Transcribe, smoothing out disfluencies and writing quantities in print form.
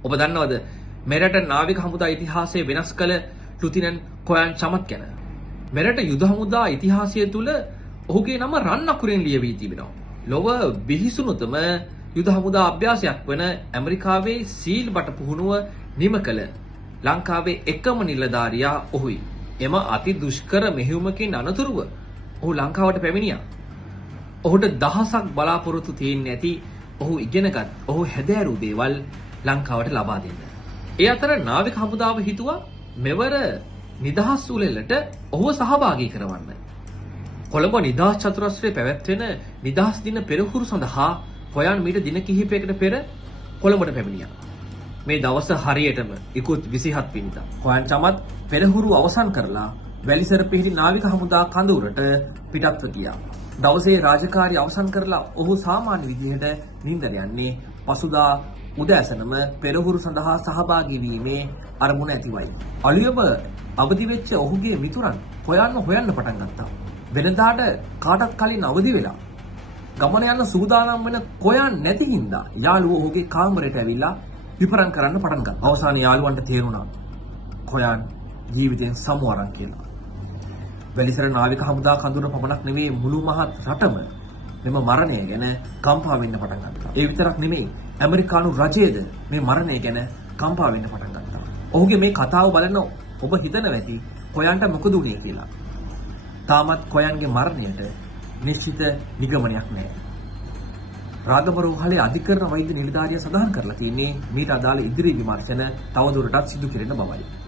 ඔබ දන්නවද මෙරට නාවික හමුදා ඉතිහාසයේ වෙනස් කළ ලුතිනන් කොයන් චමත් ගැන? මෙරට යුද හමුදා ඉතිහාසය තුල ඔහුගේ නම රන් අකුරෙන් ලියවී තිබෙනවා. ලොව බිහිසුණුතම යුද හමුදා අභ්‍යාසයක් වන ඇමරිකාවේ සීල් බට පුහුණුව නිම කළ ලංකාවේ එකම නිලධාරියා ඔහුයි. එම අති දුෂ්කර මෙහෙයුමකින් අනතුරුව ඔහු ලංකාවට පැමිණියා. ඔහුට දහසක් බලාපොරොත්තු තියෙන්නේ නැති ඔහු ඉගෙනගත් ඔහු හැදෑරූ දේවල් ලංකාවට ලබා දෙන්න. ඒ අතර නාවික හමුදාව හිතුවා මෙවර නිදහස් උළෙලට ඔහුව සහභාගී කරවන්න. කොළඹ නිදහස් චතුරස්‍රයේ පැවැත්වෙන නිදහස් දින පෙරහුරු සඳහා කොයන් මීට දින කිහිපයකට පෙර කොළඹට පැමිණියා. මේ දවස හරියටම ඉකුත් 27 වෙනිදා කොයන් චමත් පෙරහුරු අවසන් කරලා වැලිසර පිහිටි නාවික හමුදා කඳවුරට පිටත්ව ගියා. දවසේ රාජකාරී අවසන් කරලා ඔහු සාමාන්‍ය විදිහට නිින්දට යන්නේ පසුදා උදෑසනම පෙරහුරු සඳහා සහභාගී වීමේ අරමුණ ඇතිවයි. අලුයම අවදි වෙච්ච ඔහුගේ මිතුරන් කොයන්ව හොයන්න පටන් ගත්තා. වෙනදාට කාටත් කලින් අවදි වෙලා ගමන යන සූදානම් වෙන කොයන් නැති හින්දා යාළුවෝ ඔහුගේ කාමරයට ඇවිල්ලා විපරම් කරන්න පටන් ගත්තා. අවසානයේ යාළුවන්ට තේරුණා කොයන් ජීවිතයෙන් සමු අරන් කියලා. වැලිසර නාවික හමුදා කඳුර පමණක් නෙවෙයි මුළු මහත් රටම මෙම මරණය ගැන කම්පා වෙන්න පටන් ගත්තා. ඒ විතරක් නෙමෙයි ඇමරිකානු රජයේද මේ මරණය ගැන කම්පා වෙන්න පටන් ගත්තා. ඔහුගේ මේ කතාව බලන ඔබ හිතනවා ඇති කොයන්ට මොකද වුනේ කියලා. තාමත් කොයන්ගේ මරණයට නිශ්චිත නිගමනයක් නැහැ. රාගමරෝහලේ අධිකරණ වෛද්‍ය නිලධාරියා සඳහන් කරලා තියෙන්නේ මීට අදාළ ඉදිරි විමර්ශන තවදුරටත් සිදු කෙරෙන බවයි.